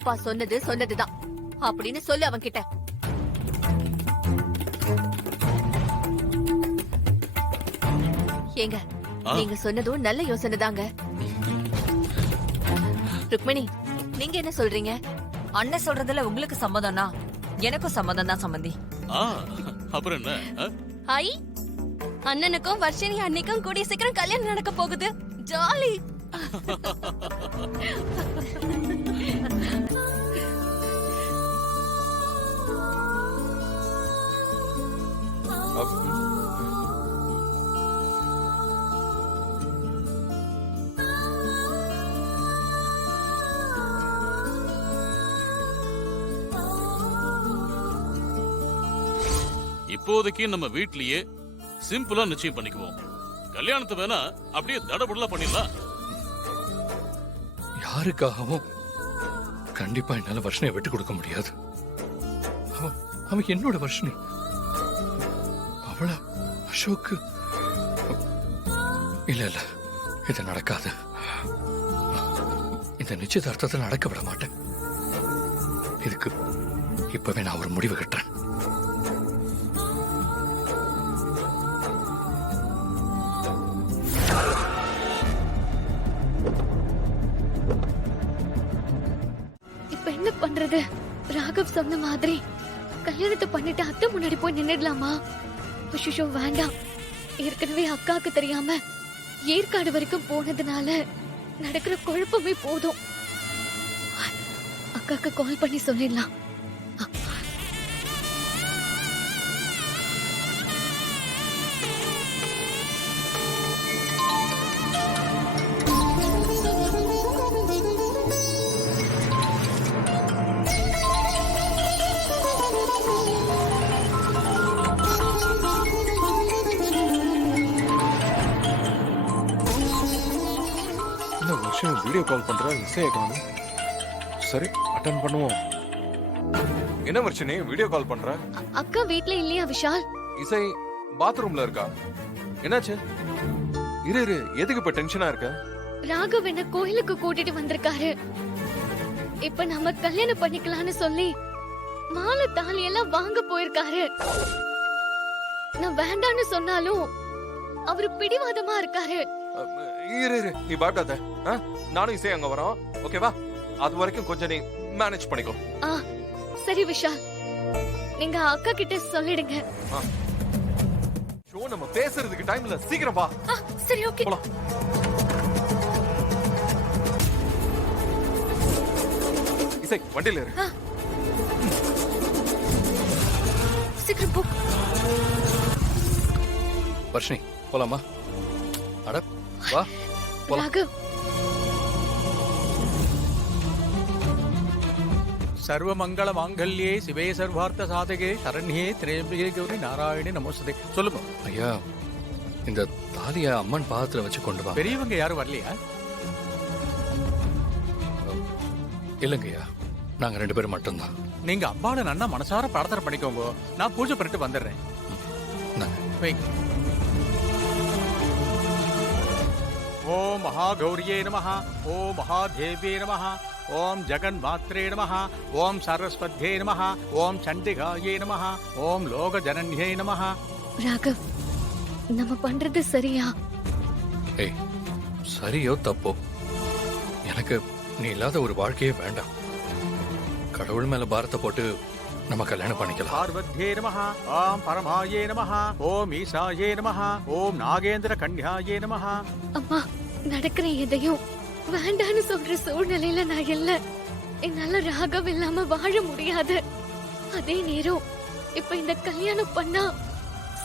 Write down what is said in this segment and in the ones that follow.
அப்பா சொன்னது சொன்னதுதான் அப்படின்னு சொல்லு அவன் கிட்ட. ஏங்க, நீங்க சொன்னதும் நல்ல யோசனை தாங்க. ருக்மிணி, நீங்க என்ன சொல்றீங்க? அண்ணன் சொல்றதுல உங்களுக்கு சம்மதம்னா எனக்கும் சம்மதம் தான் சம்பந்தி. அப்புறம் என்ன? ஐ, அண்ணனுக்கும் வர்ஷினி அன்னைக்கும் கூடிய சீக்கிரம் கல்யாணம் நடக்க போகுது. ஜாலி. இப்போதைக்கு நம்ம வீட்லயே சிம்பிளா நிச்சயம் பண்ணிக்குவோம். கல்யாணத்தை வேணா அப்படியே தடபுடலா பண்ணிடலாம். யாருக்காகவும் கண்டிப்பா என்னால வர்ஷனையை விட்டு கொடுக்க முடியாது. அவன் என்னோட வர்ஷினி. அவள அசோக்கு இல்ல இல்ல, இது நடக்காது. இந்த நிச்சயதார்த்தத்தை நடக்க விட மாட்டேன். இதுக்கு இப்பவே நான் ஒரு முடிவு கட்டுறேன். பண்றது? ராகவ் சொன்ன மாதிரி கல்யாணத்தை பண்ணிட்டு அத்தை முன்னாடி போய் நின்னுடலாமா? அஷுஷோ வேண்டாம். ஏற்கனவே அக்காக்கு தெரியாம ஏற்காடு வரைக்கும் போனதுனால நடக்கிற குழப்பமே போதும். அக்காக்கு கால் பண்ணி சொல்லிடலாம். வீடியோ கால் பண்ற இசையை காணும். சரி, அட்டெண்ட் பண்ணுவோம். என்ன வர்ஷினி வீடியோ கால் பண்ற? அக்கா வீட்ல இல்லையா விஷால்? இசை பாத்ரூம்ல இருக்கா? என்னாச்சு? இரு, எதுக்கு இப்ப டென்ஷனா இருக்க? ராகவ் என்ன கோயிலுக்கு கூட்டிட்டு வந்திருக்காரு. இப்ப நம்ம கல்யாணம் பண்ணிக்கலாம்னு சொல்லி மாலை தாலி எல்லாம் வாங்க போயிருக்காரு. நான் வேண்டான்னு சொன்னாலும் அவரு பிடிவாதமா இருக்காரு. இரு, நீ பாட்டாத. நானும் இசை அங்க வரோம். ஓகேவா? அது வரைக்கும் கொஞ்சம் நீ மேனேஜ் பண்ணிக்கோ. சரி விஷால், நீங்க அக்கா கிட்ட சொல்லிடுங்க. ஷோ நம்ம பேசுறதுக்கு டைம் இல்ல, சீக்கிரம் வா. சரி, ஓகே. இசை வண்டியில இரு. சீக்கிரம் போ. வர்ஷினி போலாமா? அட வா போலாம். ராகவ், சர்வமங்கள மாங்கல்யே சிவே சர்வார்த்த சாதகே சரண்யே திரேம்பிகே கௌரி நாராயணி நமோஸ்தே. சொல்லுங்க ஐயா, இந்த தாலிய அம்மன் பாதத்துல வச்சு கொண்டு வா. பெரியவங்க யாரும் வரலையா? இல்லங்கய்யா, நாங்க 2 பேரும் மட்டும்தான். நீங்க அம்பாளை நன்னா மனசார பிரார்த்தனை பண்ணிக்கோங்க. நான் பூஜை பண்ணிட்டு வந்துடுறேன். ஓம் மகாகௌரியே நமஹ, ஓம் மகாதேவியே நமஹ, ஓம் ஜெகன்மாத்ரே நமஹ, ஓம் சரஸ்வத்யே நமஹ, ஓம் சண்டிகாயே நமஹ, ஓம் லோகஜனன்யே நமஹ. ராகவ், நம்ம பண்றது சரியா? ஏய், சரியோ தப்போ, எனக்கு நீ இல்லாத ஒரு வாழ்க்கையே வேண்டாம். கடவுள் மேல பாரத்தை போட்டு நம்ம கல்யாணம் பண்ணிக்கலாம். பார்வத்யே நமஹ, ஓம் பரமாயே நமஹ, ஓம் ஈசாயே நமஹ, ஓம் நாகேந்திர கன்யாயே நமஹ. அம்மா, நடக்கிற எதையும் வேண்டான்னு சொல்ற சூழ்நிலையில நான் இல்ல. என்னால ராகவ் இல்லாம வாழ முடியாது. அதே நேரம் இப்ப இந்த கல்யாணம் பண்ணா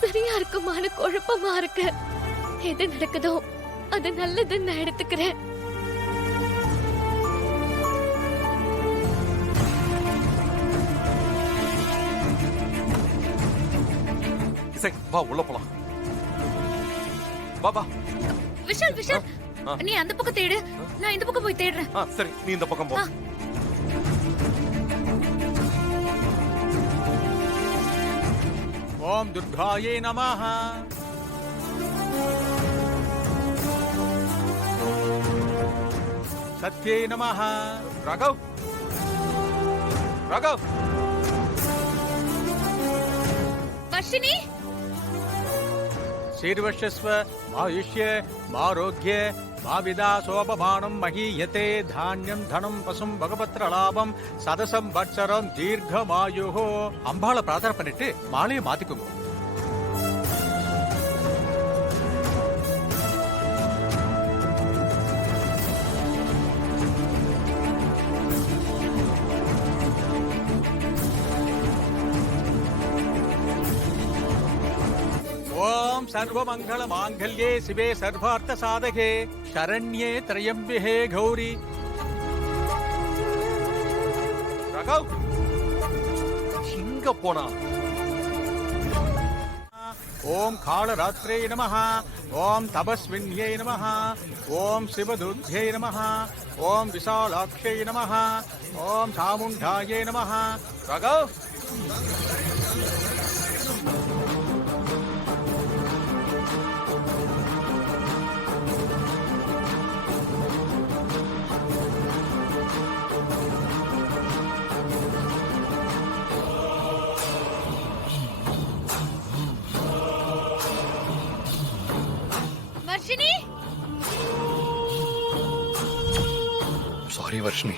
சரியா இருக்குமான குழப்பமா இருக்கு. எது நடக்குதோ அது நல்லதுன்னு நான் எடுத்துக்கிறேன். இசை வா, உள்ள போலாம். வா. விஷால், விஷால், நீ அந்த பக்கம் தேடு, நான் இந்த பக்கம் போய் தேடுறேன். சரி, நீ இந்த பக்கம் போ. ஓம் துர்காயே நமஹ. சத்யே நமஹ. ராகவ் ராகவ் வர்ஷினி शीर्वशस्व आयुष्य आरोग्य माविदासोपमानं महीयते धान्यं धनं पशुं भगवत्रलाभं சதசம் வட்சரம் தீர்க்கமாயுஹோ. அம்பாளை பிரார்த்தனை பண்ணிட்டு மாலையை மாத்திக்குங்க. ஓம் சர்வமங்கள மாங்கல்யே சிவே சர்வார்த்த சாதகே சரண்யே திரையம்பிகே கௌரி. ராகவ் இங்க போனா ஓம் காளராத்ரே நமஹ. ஓம் தபஸ்வின்யே நமஹ. ஓம் சிவதுர்க்யை நமஹ. ஓம் விசாலாக்ஷை நமஹ. ஓம் சாமுண்டாயே நமஹ. ராகவ் வர்ஷினி சாரி வர்ஷினி,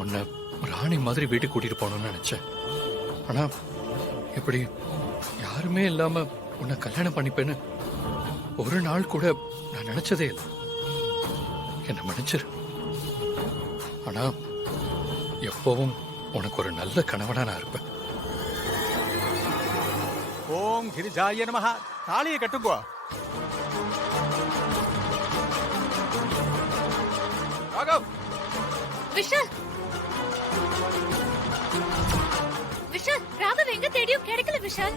உன்னை ராணி மாதிரி வீட்டுக்கு கூட்டிட்டு போகணும்னு நினைச்சேன். ஆனா இப்படி யாருமே இல்லாம உன்னை கல்யாணம் பண்ணிப்பேன்னு ஒரு நாள் கூட நான் நினைச்சதே இல்லை. என்ன மன்னிச்சிரு. ஆனா எப்பவும் உனக்கு ஒரு நல்ல கணவனா நான் இருப்பேன். ஓம் கிரிஜாய நமஹ. தாலியை கட்டுங்கோ. ராகவ் விஷால் விஷால் ராகவ் எங்க தேடியும் கிடைக்கல விஷால்.